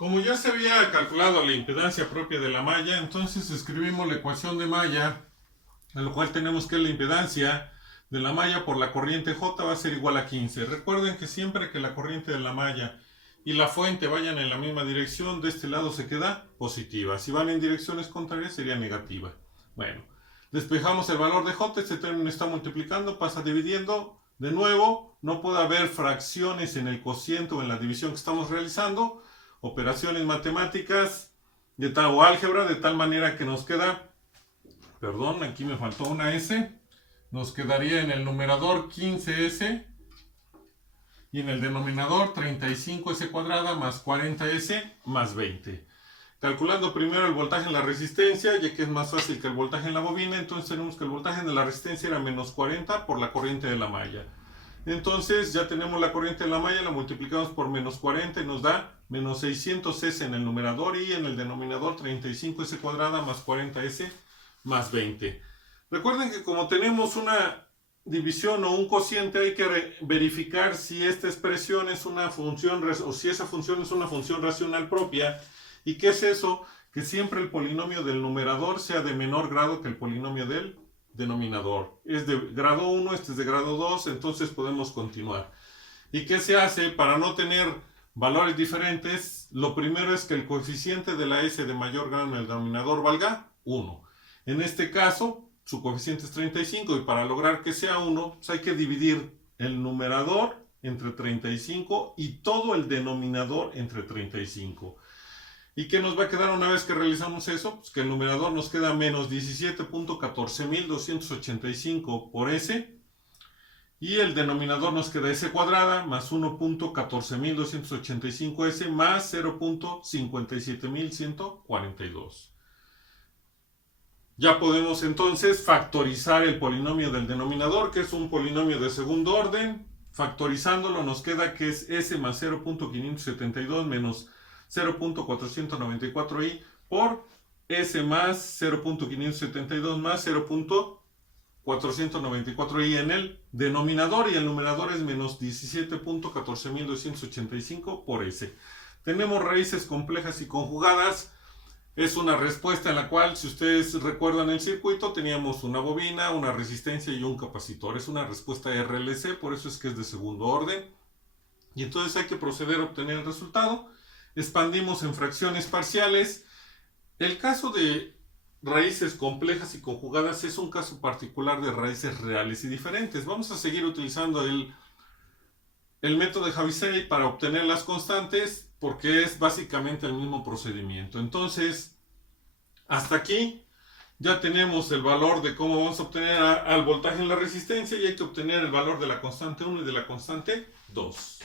Como ya se había calculado la impedancia propia de la malla, entonces escribimos la ecuación de malla, en lo cual tenemos que la impedancia de la malla por la corriente J va a ser igual a 15. Recuerden que siempre que la corriente de la malla y la fuente vayan en la misma dirección, de este lado se queda positiva. Si van en direcciones contrarias sería negativa. Bueno, despejamos el valor de J, este término está multiplicando, pasa dividiendo. De nuevo, no puede haber fracciones en el cociente o en la división que estamos realizando. Operaciones matemáticas o álgebra, de tal manera que nos queda, perdón, aquí me faltó una S, nos quedaría en el numerador 15S y en el denominador 35S cuadrada más 40S más 20. Calculando primero el voltaje en la resistencia, ya que es más fácil que el voltaje en la bobina, entonces tenemos que el voltaje de la resistencia era menos 40 por la corriente de la malla. Entonces ya tenemos la corriente de la malla, la multiplicamos por menos 40 y nos da menos 600S en el numerador y en el denominador 35S cuadrada más 40S más 20. Recuerden que como tenemos una división o un cociente, hay que verificar si esta expresión es una función o si esa función es una función racional propia. ¿Y qué es eso? Que siempre el polinomio del numerador sea de menor grado que el polinomio del denominador. Es de grado 1, este es de grado 2, entonces podemos continuar. ¿Y qué se hace para no tener valores diferentes? Lo primero es que el coeficiente de la S de mayor grado en el denominador valga 1. En este caso, su coeficiente es 35 y para lograr que sea 1, pues hay que dividir el numerador entre 35 y todo el denominador entre 35. ¿Y qué nos va a quedar una vez que realizamos eso? Pues que el numerador nos queda menos 17.14285 por S. Y el denominador nos queda S cuadrada más 1.14285S más 0.57142. Ya podemos entonces factorizar el polinomio del denominador, que es un polinomio de segundo orden. Factorizándolo nos queda que es S más 0.572 menos 0.494i por S más 0.572 más 0.494i en el denominador, y el numerador es menos 17.14285 por S. Tenemos raíces complejas y conjugadas. Es una respuesta en la cual, si ustedes recuerdan el circuito, teníamos una bobina, una resistencia y un capacitor. Es una respuesta RLC, por eso es que es de segundo orden. Y entonces hay que proceder a obtener el resultado. Expandimos en fracciones parciales. El caso de raíces complejas y conjugadas es un caso particular de raíces reales y diferentes. Vamos a seguir utilizando el método de Javisey para obtener las constantes, porque es básicamente el mismo procedimiento. Entonces, hasta aquí ya tenemos el valor de cómo vamos a obtener al voltaje en la resistencia, y hay que obtener el valor de la constante 1 y de la constante 2.